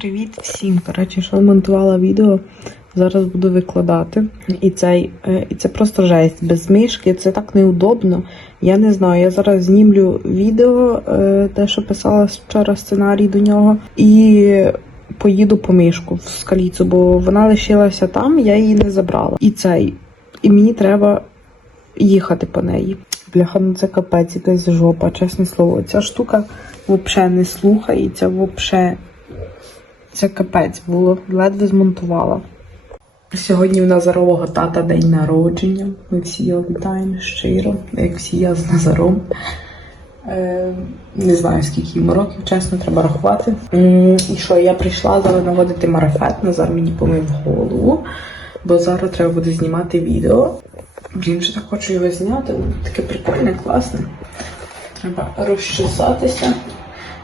Привіт всім! Коротше, що монтувала відео. Зараз буду викладати. І цей, е, і це просто жесть. Без мишки це так неудобно. Я не знаю. Я зараз знімлю відео, е, те, що писала вчора сценарій до нього, і поїду по мишку в скаліцу, бо вона лишилася там, я її не забрала. І цей. І мені треба їхати по неї. Бляха, ну це капець, якась жопа, чесне слово. Ця штука взагалі не слухається, взагалі. Це капець було, ледве змонтувала. Сьогодні в Назарового тата день народження. Ми всі його вітаємо щиро, як всі я з Назаром. Е, не знаю, скільки йому років, чесно, треба рахувати. І що, я прийшла зараз наводити марафет, Назар мені помив голову, бо зараз треба буде знімати відео. Блін, вже так хочу його зняти, таке прикольне, класне. Треба розчесатися.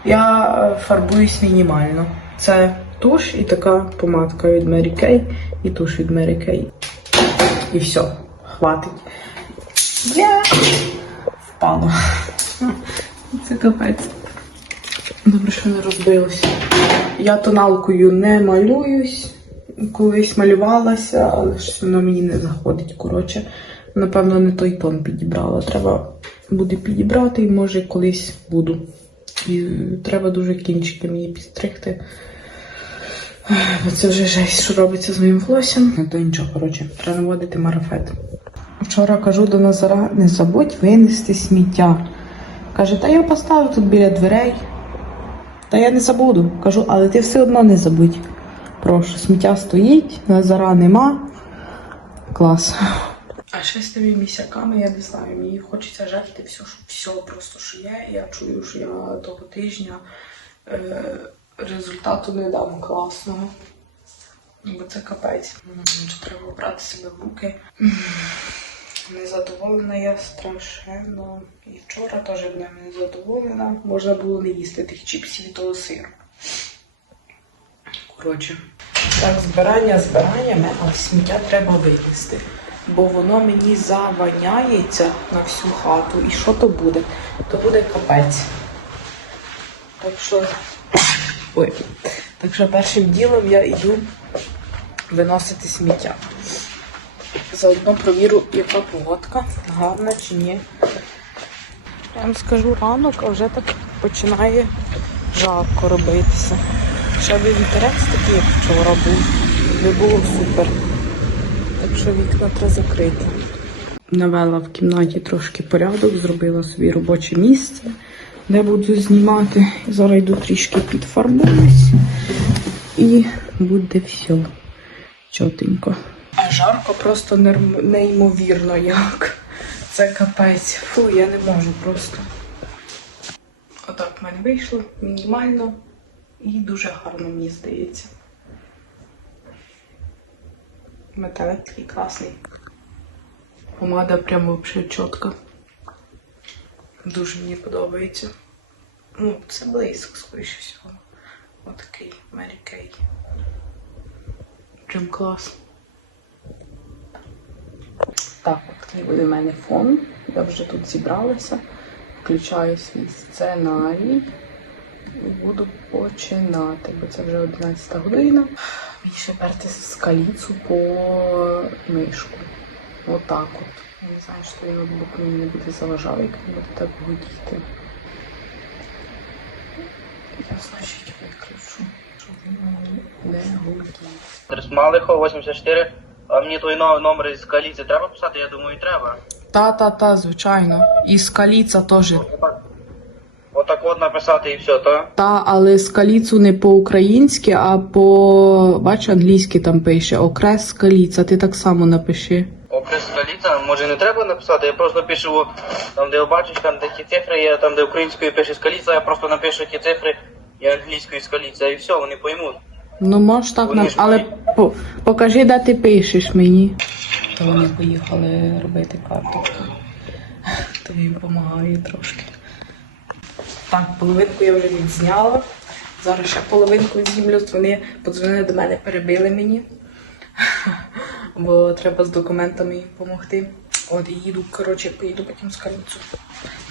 Я е, фарбуюсь мінімально. Це туш і така помадка від Mary Kay і туш від Mary Kay. І все, хватить. Бля! Впало. Це капець. Добре, що не розбилося. Я тоналкою не малююсь. Колись малювалася, але ж воно мені не заходить. Коротше, напевно, не той тон підібрала. Треба буде підібрати і може колись буду. І треба дуже кінчики мені підстригти. Бо це вже жесть, що робиться з моїм волоссям. Ну то нічого, коротше, треба наводити марафет. Вчора кажу до Назара, не забудь винести сміття. Каже, та я поставив тут біля дверей. Та я не забуду. Кажу, але ти все одно не забудь. Прошу, сміття стоїть, Назара нема. Клас. А ще з тими місяками, я не знаю, мені хочеться жерти все, все просто що є. Я чую, що я того тижня е, результату не дам класного. Бо це капець. Чи треба брати себе в руки. Незадоволена я страшенно. І вчора теж була незадоволена. Можна було не їсти тих чіпсів і того сиру. Коротше. Так, збирання збираннями, а сміття треба винести. Бо воно мені заваняється на всю хату. І що то буде? То буде капець. Так що. Ой. Так що першим ділом я йду виносити сміття. Заодно провірю, яка погодка, гарна чи ні. Я вам скажу ранок, а вже так починає жарко робитися. Ще би вітерець такий, як вчора був, би було супер. Що вікна треба закрити. Навела в кімнаті трошки порядок, зробила собі робоче місце, де буду знімати. Зараз йду трішки підфарбуюсь і буде все чотенько. А жарко просто неймовірно як. Це капець. Фу, я не можу просто. Отак в мене вийшло мінімально і дуже гарно, мені здається. Металик такий класний. Помада прямо взагалі чітка. Дуже мені подобається. Ну, це блиск, скоріше всього. Отакий Mary Kay. Прям клас. Так, от такий буде в мене фон. Я вже тут зібралася. Включаю свій сценарій і буду починати, бо це вже 11 година. Мені ще перти скаліцу по мишку. Отак от. Я не знаю, що я мені не буде заважав, як він буде так гудіти. Я значить виключу, щоб він не гудів. Малихова, 84. А мені той номер із коаліції треба писати? Я думаю, і треба. Та, та, та, звичайно. І скаліця теж. Отак, от написати і все, то? Та, але скаліцу не по-українськи, а по бач, англійськи там пише. Окрес скаліця, ти так само напиши. Окрес скаліця, може не треба написати, я просто пишу там, де бачиш, там де ті цифри є, там де українською пише скаліця, я просто напишу ті цифри і англійською скаліця, і все, вони поймуть. Ну, можеш так нам, але по, покажи, де ти пишеш мені. То вони поїхали робити карточку. То я їм допомагаю трошки. Так, половинку я вже відзняла. Зараз ще половинку знімлю. Вони подзвонили до мене, перебили мені. Бо треба з документами їм допомогти. От і їду, коротше, поїду потім з каліцю.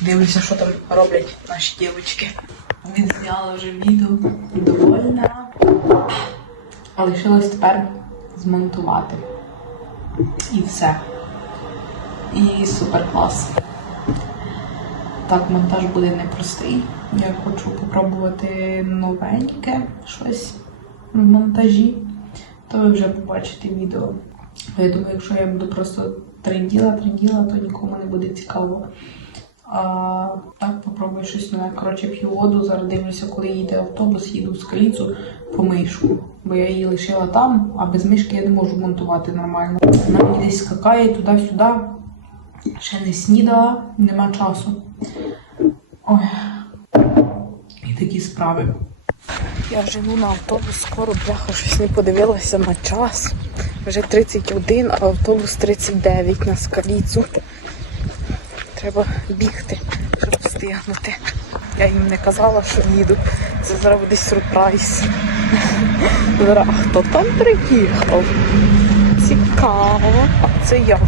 Дивлюся, що там роблять наші дівчатки. Відзняла вже відео. Довольна. А лишилось тепер змонтувати. І все. І супер клас. Так, монтаж буде непростий. Я хочу попробувати новеньке щось в монтажі. То ви вже побачите відео. Я думаю, якщо я буду просто тренділа, тренділа, то нікому не буде цікаво. А, так, попробую щось нове. Коротше, п'ю воду, зараз дивлюся, коли їде автобус, їду в скаліцу по мишку. Бо я її лишила там, а без мишки я не можу монтувати нормально. Вона мені десь скакає туди-сюди. Ще не снідала, нема часу. Ой. І такі справи. Я жену на автобус, скоро бляха щось не подивилася на час. Вже 31, а автобус 39 на скаліцу. Треба бігти, щоб встигнути. Я їм не казала, що їду. Це зараз буде сюрприз. Зараз, хто там приїхав? Цікаво. А це я.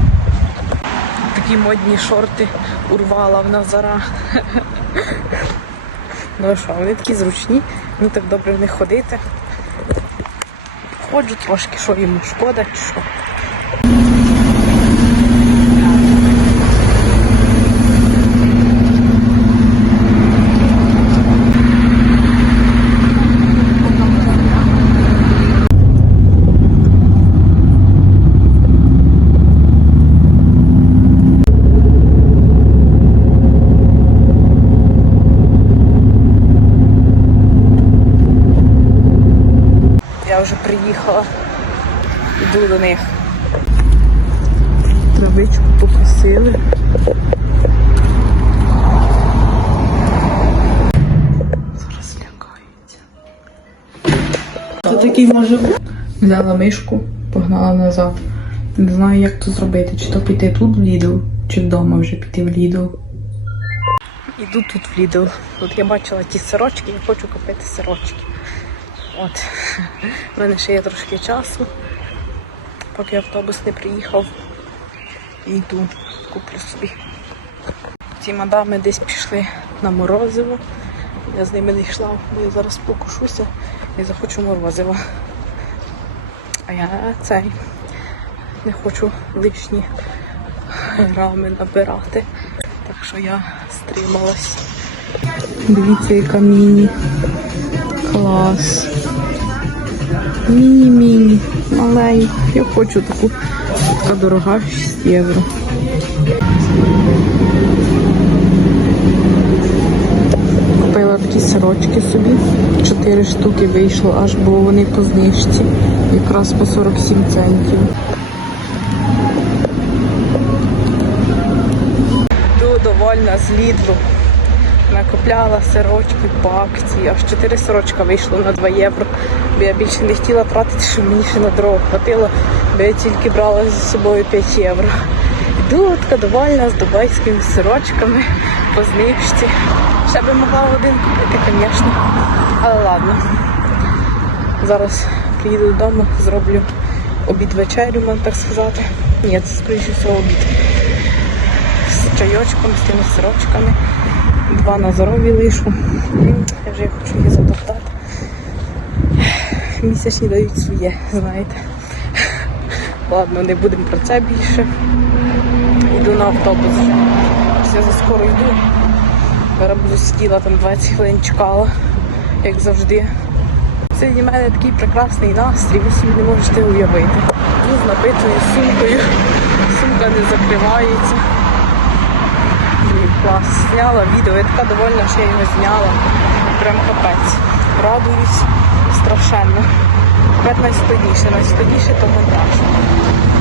Такі модні шорти урвала в Назара. Ну що, вони такі зручні, мені так добре в них ходити. Ходжу трошки, що йому шкода, чи що. Вже приїхала. Йду до них. Травичку покосили. Зараз лякаються. Це такий може бути. Взяла мишку, погнала назад. Не знаю, як то зробити. Чи то піти тут в Lidl, чи вдома вже піти в Lidl. Іду тут в Lidl. Тут я бачила ті сирочки, я хочу купити сирочки. От. У мене ще є трошки часу, поки автобус не приїхав. І йду, куплю собі. Ці мадами десь пішли на морозиво. Я з ними не йшла, бо я зараз покушуся і захочу морозива. А я цей не хочу лишні грами набирати. Так що я стрималась. Дивіться, яка міні. Клас. Міні-міні. Маленька. Я хочу таку. Така дорога 6 євро. Купила такі сирочки собі. Чотири штуки вийшло, аж бо вони по знижці. Якраз по 47 центів. Довольна з Лідлу. Накупляла сирочки по акції. Аж 4 сирочка вийшло на 2 євро. Бо я більше не хотіла тратити, щоб мені ще на дорогу хватило, бо я тільки брала з собою 5 євро. Йду така довольна з дубайськими сирочками по знижці. Ще би могла один купити, звісно. Але ладно. Зараз приїду додому, зроблю обід вечерю, можна так сказати. Ні, це скоріше всього обід. З чайочком, з тими сирочками. Два на здоров'я лишу. Я вже хочу її затоптати. Місячні дають своє, знаєте. Ладно, не будемо про це більше. Йду на автобус. Я заскоро йду. Зараз буду сиділа там 20 хвилин чекала, як завжди. Це для мене такий прекрасний настрій, ви собі не можете уявити. Йду з набитою сумкою. Сумка не закривається. Клас. Зняла відео, я така довольна, що я його зняла. Прям капець. Радуюсь страшенно. Тепер найскладніше, найскладніше то монтаж.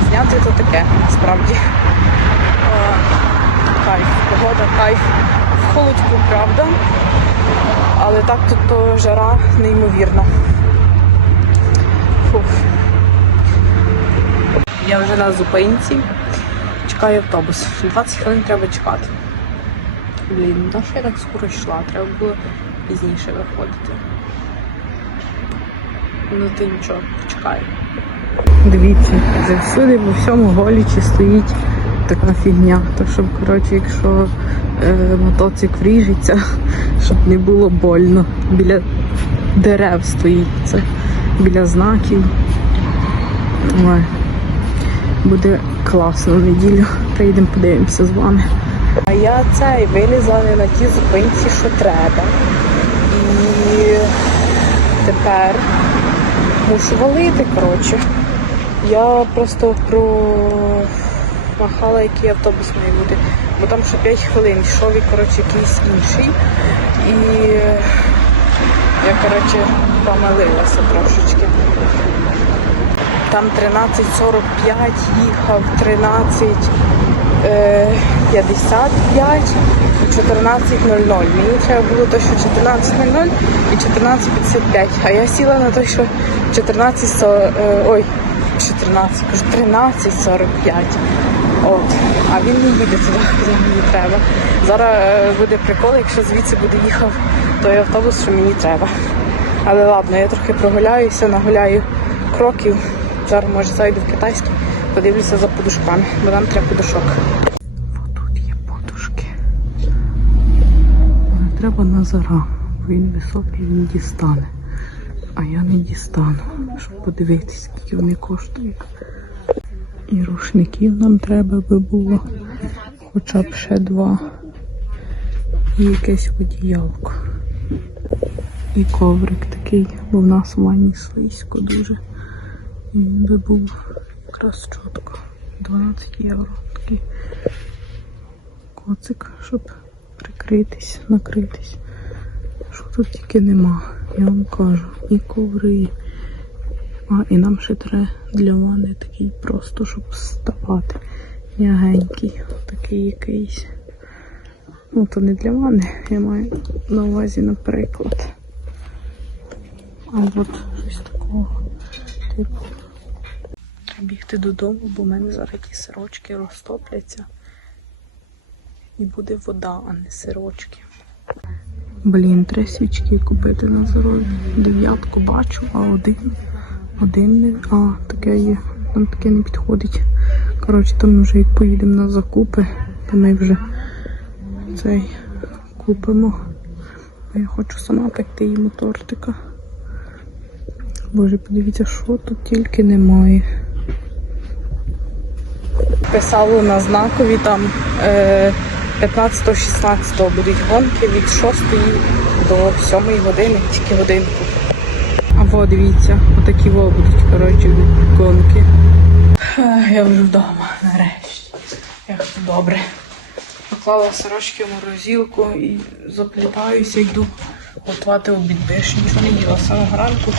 Зняти то таке, насправді. Е, Кайф, погода, кайф. В холодку, правда. Але так тут то жара неймовірна. Фух. Я вже на зупинці. Чекаю автобус. 20 хвилин треба чекати. Блін, на що я так скоро йшла? Треба було пізніше виходити. Ну ти нічого, почекаю. Дивіться, завсюди по всьому голічі стоїть така фігня. Так щоб, коротше, якщо е, мотоцикл вріжеться, щоб не було больно. Біля дерев стоїть це, біля знаків. Ой. Буде класно в неділю. Приїдемо, подивимося з вами. Я цей вилізла на ті зупинці, що треба. І тепер мушу валити, коротше. Я просто промахала, який автобус має бути. Бо там ще 5 хвилин йшов і коротше якийсь інший. І я, коротше, помилилася трошечки. Там 13.45 їхав, 13.55 і 14.00. Мені треба було то, що 14.00 і 14.55. А я сіла на те, що 14, е, ой, 14, кажу, 13.45. От. А він не їде туди, куди мені треба. Зараз е, буде прикол, якщо звідси буде їхав той автобус, що мені треба. Але ладно, я трохи прогуляюся, нагуляю кроків. Зараз може зайду в китайський, подивлюся за подушками, бо нам треба подушок. Тут є подушки. Треба Назара. Він високий, він дістане. А я не дістану, щоб подивитися, скільки вони коштують. І рушників нам треба би було хоча б ще два. І якесь одіялко. І коврик такий, бо в нас в слизько дуже. І він би був якраз чітко. 12 євро. Такий коцик, щоб прикритись, накритись. Що тут тільки нема, я вам кажу. І коври. А, і нам ще треба для ванни такий просто, щоб вставати. М'ягенький, такий якийсь. Ну, то не для ванни, я маю на увазі, наприклад. А от щось такого. Типу. Бігти додому, бо в мене зараз ті сирочки розтопляться. І буде вода, а не сирочки. Блін, три свічки купити на здоров'я. Дев'ятку бачу, а один. Один не. А, таке є. Нам таке не підходить. Коротше, там вже як поїдемо на закупи, то ми вже цей купимо. Бо Я хочу сама пекти йому тортика. Боже, подивіться, що тут тільки немає. Писало на знакові там е, 15-16 будуть гонки від 6 до 7 години, тільки годинку. Або дивіться, отакі во будуть, коротше, гонки. Я вже вдома, нарешті. Як то добре. Поклала сорочки в морозилку і заплітаюся, йду готувати обід. бо Я ще нічого не їла самого ранку.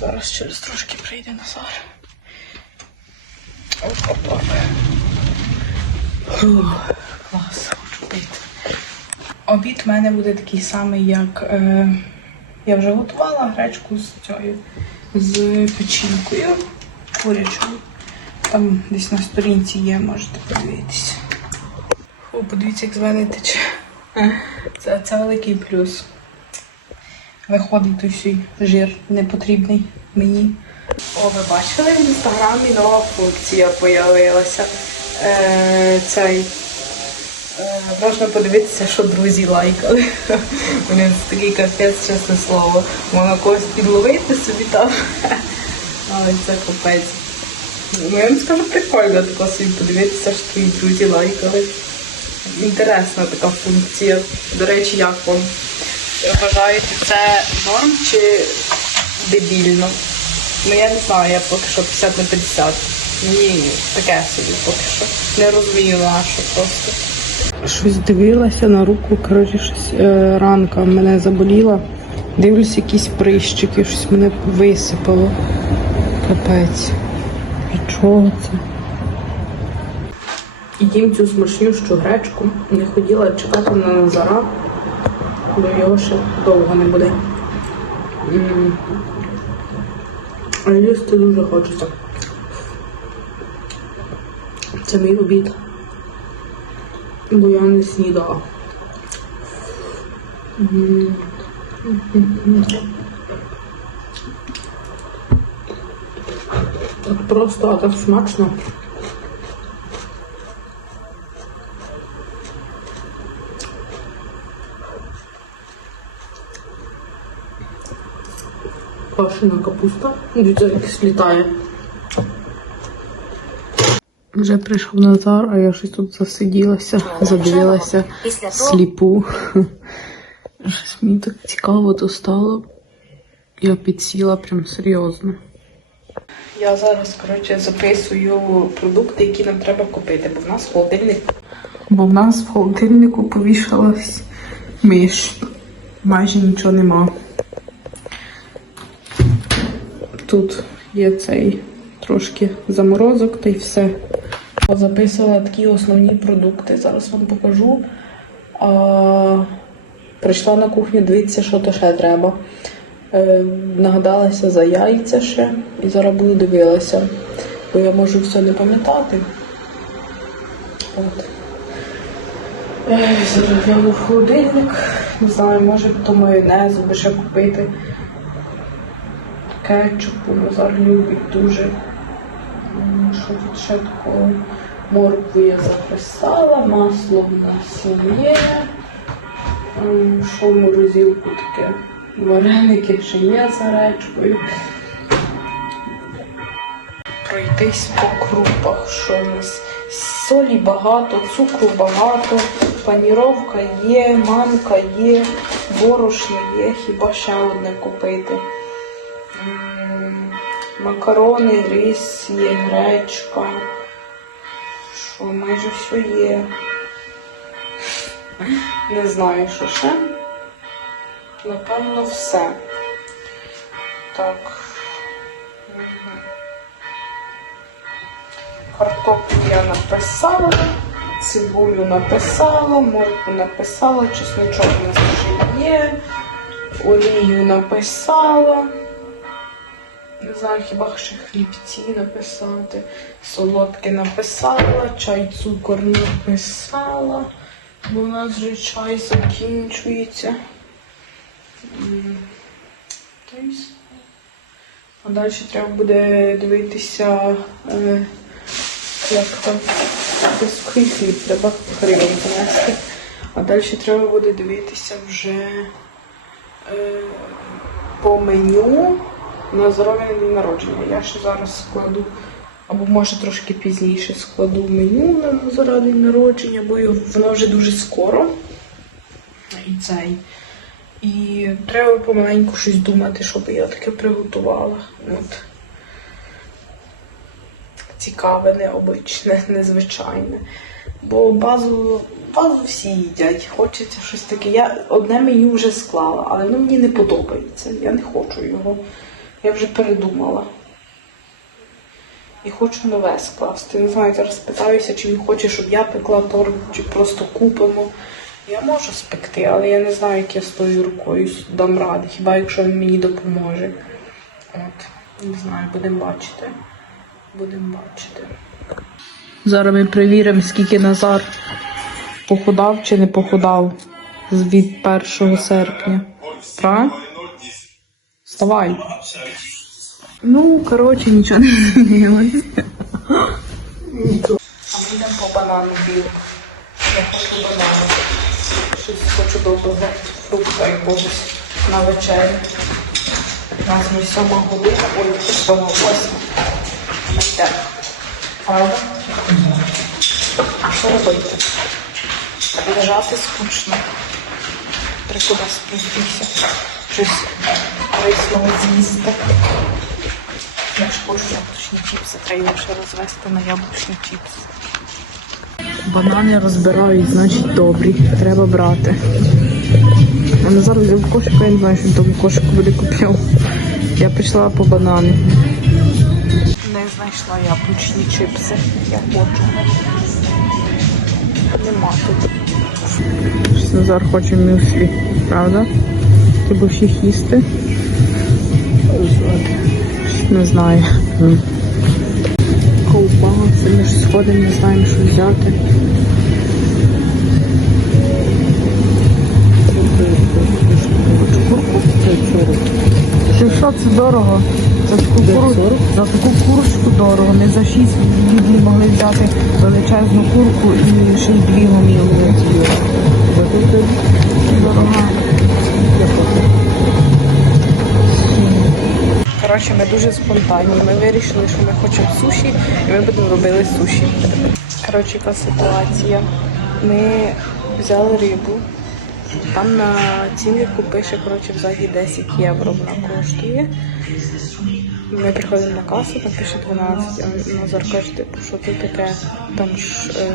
Зараз через трошки прийде Назар. Оп-оп-оп. Фух, Клас, хочу пити. Обід в мене буде такий самий, як е, я вже готувала гречку з цією з печінкою курячою. Там десь на сторінці є, можете подивитися. Фу, подивіться, як з мене тече. Це, це великий плюс. Виходить всій жир непотрібний мені. О, ви бачили в інстаграмі нова функція появилася. Е, цей. Е, можна подивитися, що друзі лайкали. Вони такий капець, чесне слово. Можна когось підловити собі там. Але це капець. Ну, я скажу, прикольно тако собі подивитися, що твої друзі лайкали. Інтересна така функція. До речі, як вам? Вважаєте, це норм чи дебільно? Ну я не знаю, я поки що 50 на 50. Мені таке собі поки що. Не розумію на що просто. Щось дивилася на руку, коротше, щось е, ранка мене заболіла. Дивлюсь, якісь прищики, щось мене висипало. Капець. Від чого це? Їм цю смачнющу гречку. Не хотіла чекати на Назара, бо його ще довго не буде. А їсти дуже хочеться. Це мій обід. Бо я не снідала. М. М-м-м. Так просто, а так смачно. Квашена капуста. Дивіться, як слітає. Вже прийшов Назар, а я щось тут засиділася, задивилася сліпу. Щось мені так цікаво то стало. Я підсіла прям серйозно. Я зараз, коротше, записую продукти, які нам треба купити, бо в нас холодильник. Бо в нас в холодильнику повішалась миш. Майже нічого нема. Тут є цей трошки заморозок та й все. Записала такі основні продукти. Зараз вам покажу. А, прийшла на кухню, дивіться, що то ще треба. Е, нагадалася за яйця ще і зараз буду дивилася, бо я можу все не пам'ятати. От. Е, зараз гляну в холодильник. Не знаю, може то майонезу би ще купити. Кетчупу Назар любить дуже. Що тут? Моркву я записала, масло в нас є. Що в морозилку таке? Вареники ще є за речкою. Пройтись по крупах, що в нас солі багато, цукру багато, паніровка є, манка є, борошно є, хіба ще одне купити. Макарони, рис є, гречка. Що майже все є. Не знаю, що ще. Напевно, все. Так. Картоплю я написала, цибулю написала, морку написала, чесночок у нас вже є, олію написала. Не знаю, хіба ще хлібці написати. Солодке написала, чай цукор написала, бо у нас вже чай закінчується. А далі треба буде дивитися, е, як там сухий хліб, треба хрень понести. А далі треба буде дивитися вже е, по меню на здоров'я день народження. Я ще зараз складу, або може трошки пізніше складу меню на Назара день народження, бо воно вже дуже скоро. І цей. І треба помаленьку щось думати, щоб я таке приготувала. От. Цікаве, необичне, незвичайне. Бо базу, базу всі їдять. Хочеться щось таке. Я одне меню вже склала, але воно мені не подобається. Я не хочу його. Я вже передумала. І хочу нове скласти. Не знаю, зараз питаюся, чи він хоче, щоб я пекла торт, чи просто купимо. Я можу спекти, але я не знаю, як я з тою рукою дам ради, хіба якщо він мені допоможе. От, не знаю, будемо бачити. Будемо бачити. Зараз ми перевіримо, скільки Назар похудав чи не похудав від 1 серпня. Правильно? Вставай. Ну, коротше, нічого не змінилось. А ми йдемо по банану білу. Я хочу банану. Щось хочу доброго фрукта якогось на вечерю. У нас не сьома година, ой, сьома восьма. Йде. Правда? А що робити? Лежати скучно. Треба кудись спуститися. Щось корисного з'їсти. Я ж яблучні чіпси, треба ще розвести на яблучні чіпси. Банани розбирають, значить добрі. Треба брати. А Назар взяв кошик, я не знаю, що він тому кошику буде купляв. Я прийшла по банани. Не знайшла яблучні чипси. Я хочу. Нема тут. Назар хоче мюслі, правда? Ти будеш їх їсти? Не знаю. Ковбаси, ми ж сходимо, не знаємо, що взяти. Шістсот це дорого. За таку, куру... за таку курочку дорого. Ми за 6 її могли взяти величезну курку і ще й дві гомілки. Дорога. Коротше, ми дуже спонтанні. Ми вирішили, що ми хочемо суші, і ми будемо робити суші. Коротше, яка ситуація. Ми взяли рибу. Там на ціннику пише, коротше, взагалі 10 євро вона коштує. Ми приходимо на касу, там пише 12, а Назар каже, типу, що це таке, там ж е,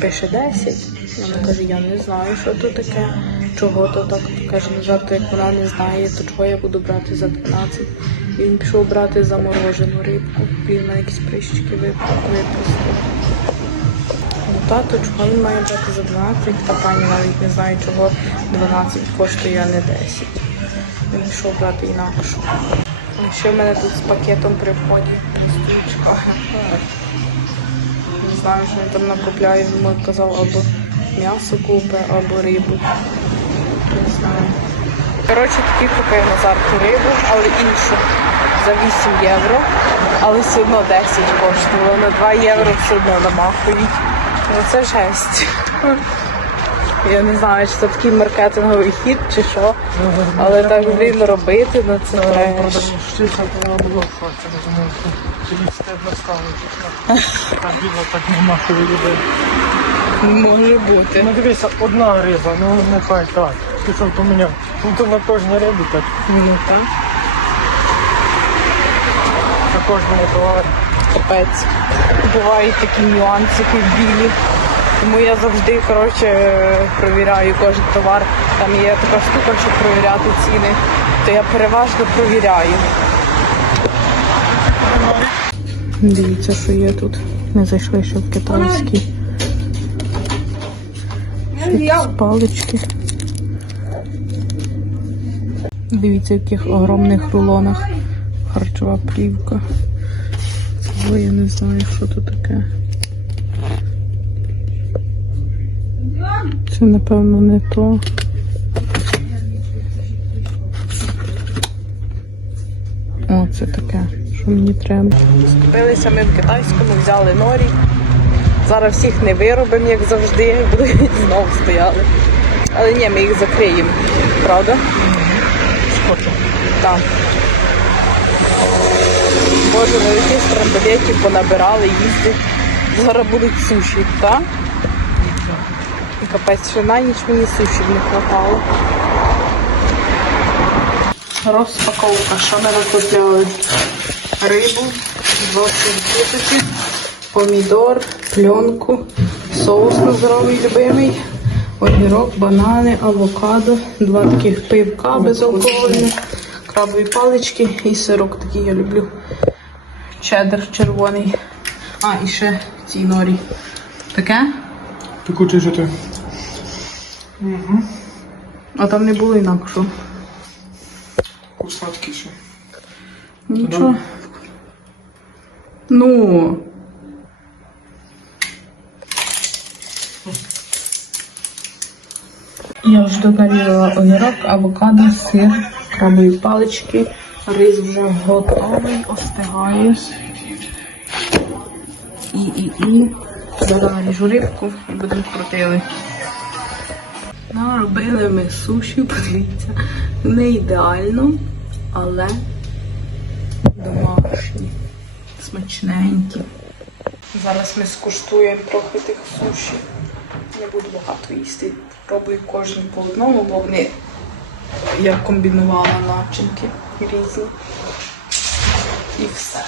пише 10. Вона каже, я не знаю, що то таке, чого то так. Каже, Назар, то як вона не знає, то чого я буду брати за 12. І він пішов брати заморожену рибку, він на якісь прищики вип- випустив. Ну, Тато, чого він має брати за 12, та пані навіть не знає, чого 12 коштує, а не 10. Він пішов брати інакшу. Ще в мене тут з пакетом при вході листівочка. Не знаю, що він там накупляє, він казав або м'ясо купи, або рибу. Не знаю. Коротше, таки купив Назар рибу, але іншу за 8 євро, але все одно 10 коштувало. На 2 євро все одно намахують. Ну це жесть. Я не знаю, чи це такий маркетинговий хід, чи що. Але так, блін, робити, ну це треш. Може бути. Ну дивися, одна риба, ну нехай так. Ти що поміняв? Ну то на кожній рибі так, Ну так. на кожному товарі. Капець. Бувають такі нюансики білі. Тому я завжди коротше, провіряю кожен товар. Там є така штука, щоб провіряти ціни, то я переважно провіряю. Дивіться, що є тут. Ми зайшли ще в китайський. Ще палички. Дивіться, в яких огромних рулонах харчова плівка. Ой, я не знаю, що це таке. Це, напевно, не то. О, це таке, що мені треба. Скупилися ми в китайському, взяли норі. Зараз всіх не виробимо, як завжди, будуть знову стояли. Але ні, ми їх закриємо, правда? Скотчем. Так. Боже, на яких стратегетів понабирали їсти. Зараз будуть суші, так? Капець, ще на ніч мені суші не хватало. Розпаковка, що ми накупляли? Рибу, зовсім киточки, помідор, пленку, соус на здоровий любимий, огірок, банани, авокадо, два таких пивка безалкогольних, крабові палички і сирок такий я люблю. Чеддер червоний. А, і ще ці норі. Таке? Ти кучиш А там не було інакшого. Кусачки ще. Нічого. Ну. Я вже додавила огірок, авокадо, сир, крабові палички. Рис вже готовий, остигає. І, і, і. Зараз наріжу рибку і будемо крутили. Наробили ми суші, подивіться. Не ідеально, але домашні, смачненькі. Зараз ми скуштуємо трохи тих суші. Не буду багато їсти. Пробую кожен по одному, бо вони я комбінувала начинки різні. І все.